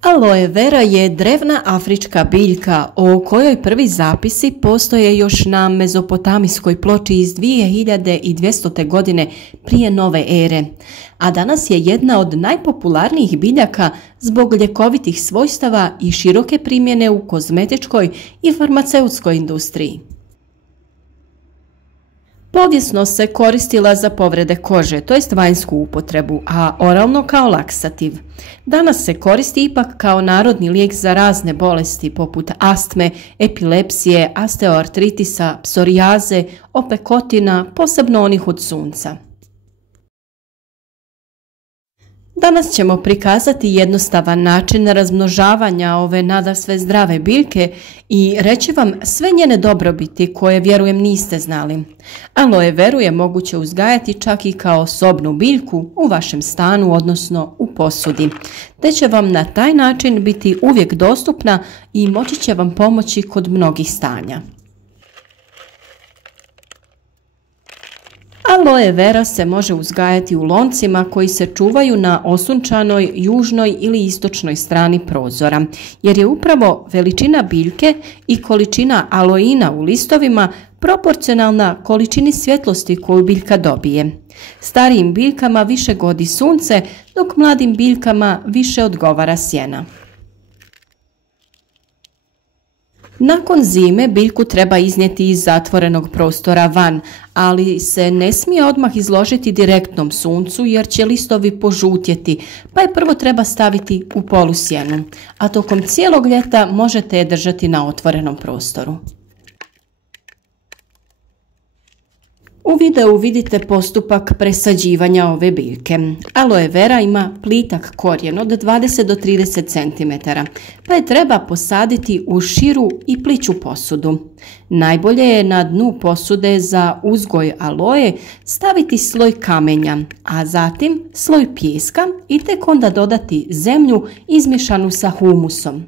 Aloe vera je drevna afrička biljka o kojoj prvi zapisi postoje još na mezopotamijskoj ploči iz 2200. godine prije nove ere, a danas je jedna od najpopularnijih biljaka zbog ljekovitih svojstava i široke primjene u kozmetičkoj i farmaceutskoj industriji. Povijesno se koristila za povrede kože, to jest vanjsku upotrebu, a oralno kao laksativ. Danas se koristi ipak kao narodni lijek za razne bolesti poput astme, epilepsije, osteoartritisa, psorijaze, opekotina, posebno onih od sunca. Danas ćemo prikazati jednostavan način razmnožavanja ove nadasve zdrave biljke i reći vam sve njene dobrobiti koje vjerujem niste znali. Aloe veru je moguće uzgajati čak i kao sobnu biljku u vašem stanu, odnosno u posudi, te će vam na taj način biti uvijek dostupna i moći će vam pomoći kod mnogih stanja. Aloe vera se može uzgajati u loncima koji se čuvaju na osunčanoj, južnoj ili istočnoj strani prozora, jer je upravo veličina biljke i količina aloina u listovima proporcionalna količini svjetlosti koju biljka dobije. Starijim biljkama više godi sunce, dok mladim biljkama više odgovara sjena. Nakon zime biljku treba iznijeti iz zatvorenog prostora van, ali se ne smije odmah izložiti direktnom suncu jer će listovi požutjeti, pa je prvo treba staviti u polusjenu, a tokom cijelog ljeta možete je držati na otvorenom prostoru. U videu vidite postupak presađivanja ove biljke. Aloe vera ima plitak korijen od 20 do 30 cm, pa je treba posaditi u širu i pliću posudu. Najbolje je na dnu posude za uzgoj aloe staviti sloj kamenja, a zatim sloj pijeska i tek onda dodati zemlju izmješanu sa humusom.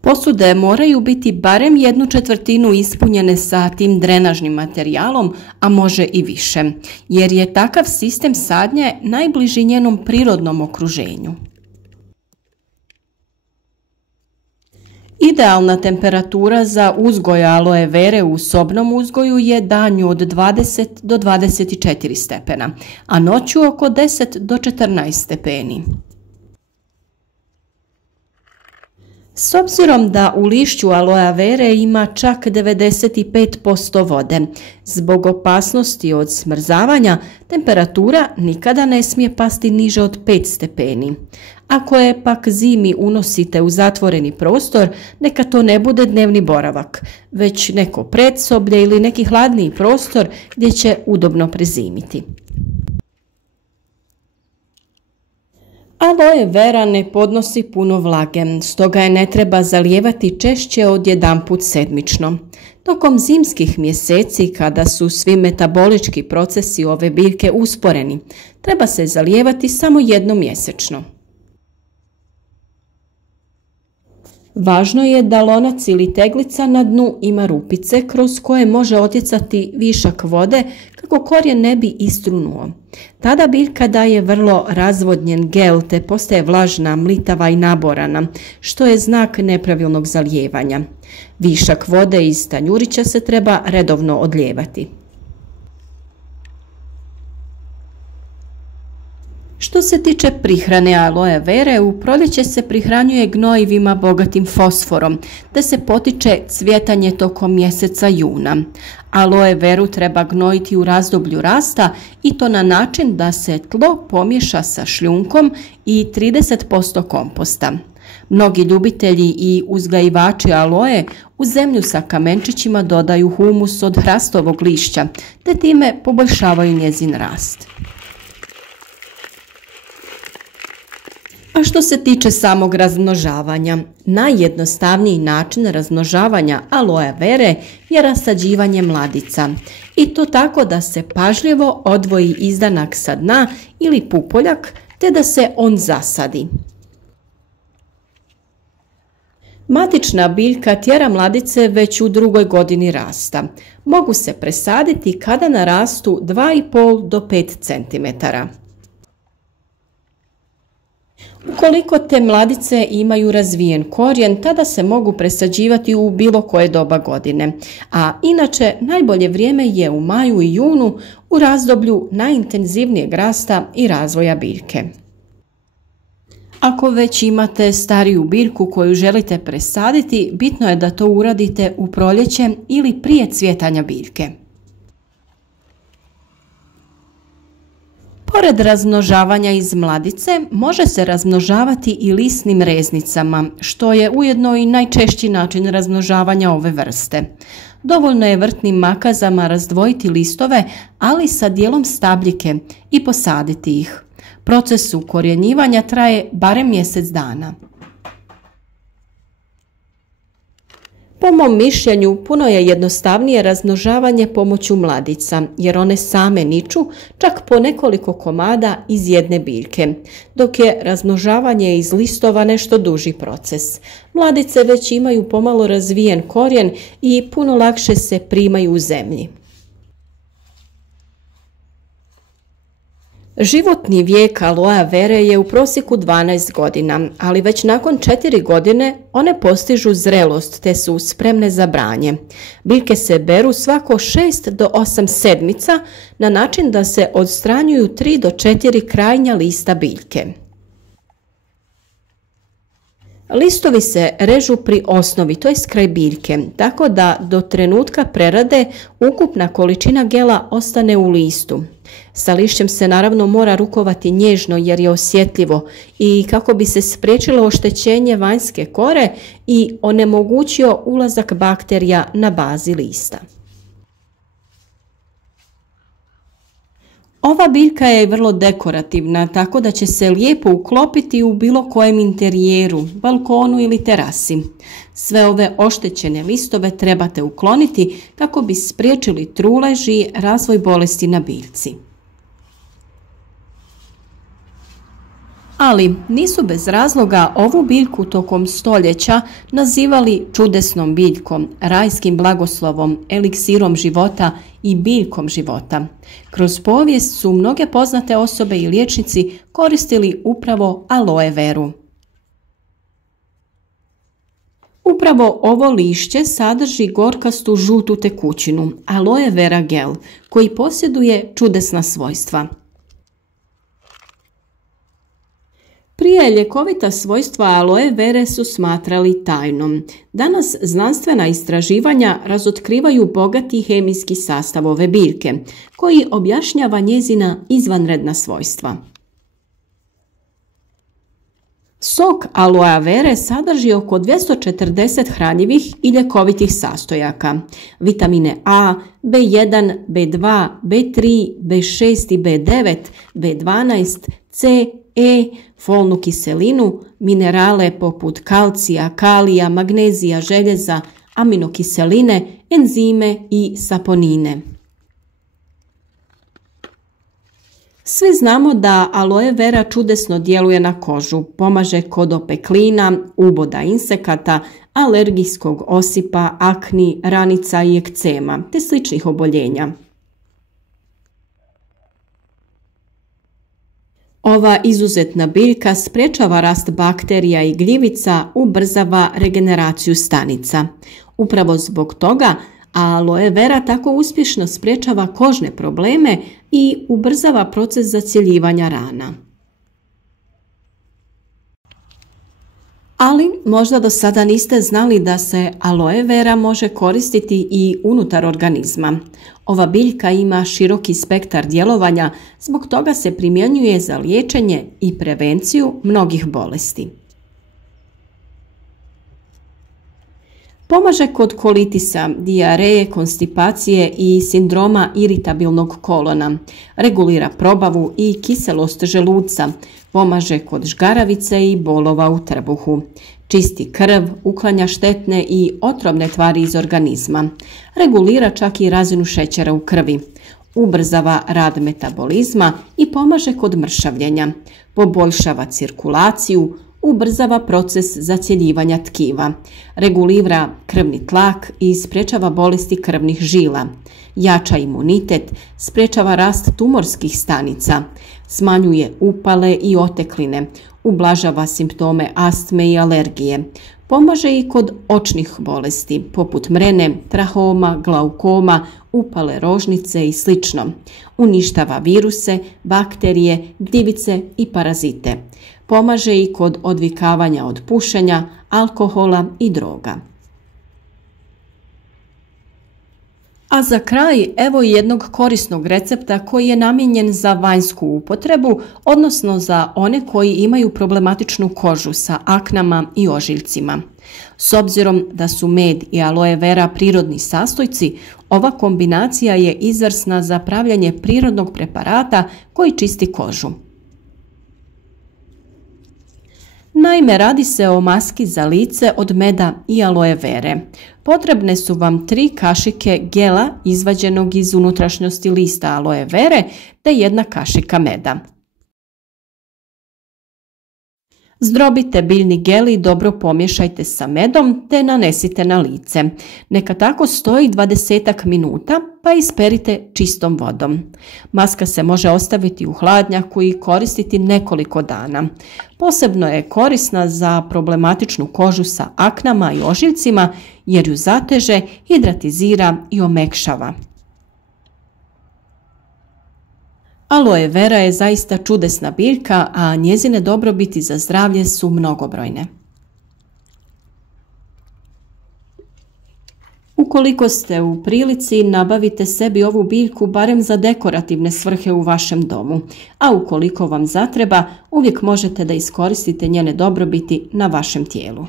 Posude moraju biti barem 1/4 ispunjene sa tim drenažnim materijalom, a može i više, jer je takav sistem sadnje najbliži njenom prirodnom okruženju. Idealna temperatura za uzgoj aloe vere u sobnom uzgoju je danju od 20 do 24 stepena, a noću oko 10 do 14 stepeni. S obzirom da u lišću aloe vere ima čak 95% vode, zbog opasnosti od smrzavanja temperatura nikada ne smije pasti niže od 5 stepeni. Ako je pak zimi unosite u zatvoreni prostor, neka to ne bude dnevni boravak, već neko predsoblje ili neki hladniji prostor gdje će udobno prezimiti. Aloe vera ne podnosi puno vlage, stoga je ne treba zalijevati češće od jedanput sedmično. Tokom zimskih mjeseci, kada su svi metabolički procesi ove biljke usporeni, treba se zalijevati samo jednom mjesečno. Važno je da lonac ili teglica na dnu ima rupice kroz koje može otjecati višak vode kako korijen ne bi istrunuo. Tada biljka daje vrlo razvodnjen gel te postaje vlažna, mlitava i naborana, što je znak nepravilnog zalijevanja. Višak vode iz tanjurića se treba redovno odlijevati. Što se tiče prihrane aloe vere, u proljeće se prihranjuje gnojivima bogatim fosforom, te se potiče cvjetanje tokom mjeseca juna. Aloe veru treba gnojiti u razdoblju rasta i to na način da se tlo pomiješa sa šljunkom i 30% komposta. Mnogi ljubitelji i uzgajivači aloe u zemlju sa kamenčićima dodaju humus od hrastovog lišća, te time poboljšavaju njezin rast. A što se tiče samog razmnožavanja, najjednostavniji način razmnožavanja aloe vere je rasađivanje mladica. I to tako da se pažljivo odvoji izdanak sa dna ili pupoljak, te da se on zasadi. Matična biljka tjera mladice već u 2. godini rasta. Mogu se presaditi kada narastu 2,5 do 5 cm. Ukoliko te mladice imaju razvijen korijen, tada se mogu presađivati u bilo koje doba godine, a inače najbolje vrijeme je u maju i junu u razdoblju najintenzivnijeg rasta i razvoja biljke. Ako već imate stariju biljku koju želite presaditi, bitno je da to uradite u proljeće ili prije cvjetanja biljke. Pored razmnožavanja iz mladice, može se razmnožavati i lisnim reznicama, što je ujedno i najčešći način razmnožavanja ove vrste. Dovoljno je vrtnim makazama razdvojiti listove, ali sa dijelom stabljike i posaditi ih. Proces ukorjenjivanja traje barem mjesec dana. Po mom mišljenju, puno je jednostavnije razmnožavanje pomoću mladica, jer one same niču čak po nekoliko komada iz jedne biljke, dok je razmnožavanje iz listova nešto duži proces. Mladice već imaju pomalo razvijen korijen i puno lakše se primaju u zemlji. Životni vijek aloe vere je u prosjeku 12 godina, ali već nakon 4 godine one postižu zrelost te su spremne za branje. Biljke se beru svako 6 do 8 sedmica na način da se odstranjuju 3 do 4 krajnja lista biljke. Listovi se režu pri osnovi, to jest kraj biljke, tako da do trenutka prerade ukupna količina gela ostane u listu. Sa lišćem se naravno mora rukovati nježno jer je osjetljivo i kako bi se spriječilo oštećenje vanjske kore i onemogućio ulazak bakterija na bazi lista. Ova biljka je vrlo dekorativna, tako da će se lijepo uklopiti u bilo kojem interijeru, balkonu ili terasi. Sve ove oštećene listove trebate ukloniti kako bi spriječili trulež i razvoj bolesti na biljci. Ali nisu bez razloga ovu biljku tokom stoljeća nazivali čudesnom biljkom, rajskim blagoslovom, eliksirom života i biljkom života. Kroz povijest su mnoge poznate osobe i liječnici koristili upravo aloe veru. Upravo ovo lišće sadrži gorkastu žutu tekućinu, aloe vera gel, koji posjeduje čudesna svojstva. Prije ljekovita svojstva aloe vere su smatrali tajnom. Danas znanstvena istraživanja razotkrivaju bogati hemijski sastav ove biljke, koji objašnjava njezina izvanredna svojstva. Sok aloe vere sadrži oko 240 hranjivih i ljekovitih sastojaka. Vitamine A, B1, B2, B3, B6 i B9, B12, C, E, folnu kiselinu, minerale poput kalcija, kalija, magnezija, željeza, aminokiseline, enzime i saponine. Svi znamo da aloe vera čudesno djeluje na kožu, pomaže kod opeklina, uboda insekata, alergijskog osipa, akni, ranica i ekcema te sličnih oboljenja. Ova izuzetna biljka sprječava rast bakterija i gljivica, ubrzava regeneraciju stanica. Upravo zbog toga aloe vera tako uspješno sprječava kožne probleme i ubrzava proces zacjeljivanja rana. Ali možda do sada niste znali da se aloe vera može koristiti i unutar organizma. Ova biljka ima široki spektar djelovanja, zbog toga se primjenjuje za liječenje i prevenciju mnogih bolesti. Pomaže kod kolitisa, dijareje, konstipacije i sindroma iritabilnog kolona. Regulira probavu i kiselost želuca. Pomaže kod žgaravice i bolova u trbuhu. Čisti krv, uklanja štetne i otrovne tvari iz organizma. Regulira čak i razinu šećera u krvi. Ubrzava rad metabolizma i pomaže kod mršavljenja. Poboljšava cirkulaciju, ubrzava proces zacjeljivanja tkiva, regulira krvni tlak i sprječava bolesti krvnih žila, jača imunitet, sprječava rast tumorskih stanica, smanjuje upale i otekline, ublažava simptome astme i alergije. Pomaže i kod očnih bolesti, poput mrene, trahoma, glaukoma, upale rožnice i sl. Uništava viruse, bakterije, gljivice i parazite. Pomaže i kod odvikavanja od pušenja, alkohola i droga. A za kraj evo jednog korisnog recepta koji je namijenjen za vanjsku upotrebu, odnosno za one koji imaju problematičnu kožu sa aknama i ožiljcima. S obzirom da su med i aloe vera prirodni sastojci, ova kombinacija je izvrsna za pravljanje prirodnog preparata koji čisti kožu. Naime, radi se o maski za lice od meda i aloe vere. Potrebne su vam 3 kašike gela izvađenog iz unutrašnjosti lista aloe vere te 1 kašika meda. Zdrobite biljni gel i dobro pomiješajte sa medom te nanesite na lice. Neka tako stoji 20 minuta pa isperite čistom vodom. Maska se može ostaviti u hladnjaku i koristiti nekoliko dana. Posebno je korisna za problematičnu kožu sa aknama i ožiljcima jer ju zateže, hidratizira i omekšava. Aloe vera je zaista čudesna biljka, a njezine dobrobiti za zdravlje su mnogobrojne. Ukoliko ste u prilici, nabavite sebi ovu biljku barem za dekorativne svrhe u vašem domu, a ukoliko vam zatreba, uvijek možete da iskoristite njene dobrobiti na vašem tijelu.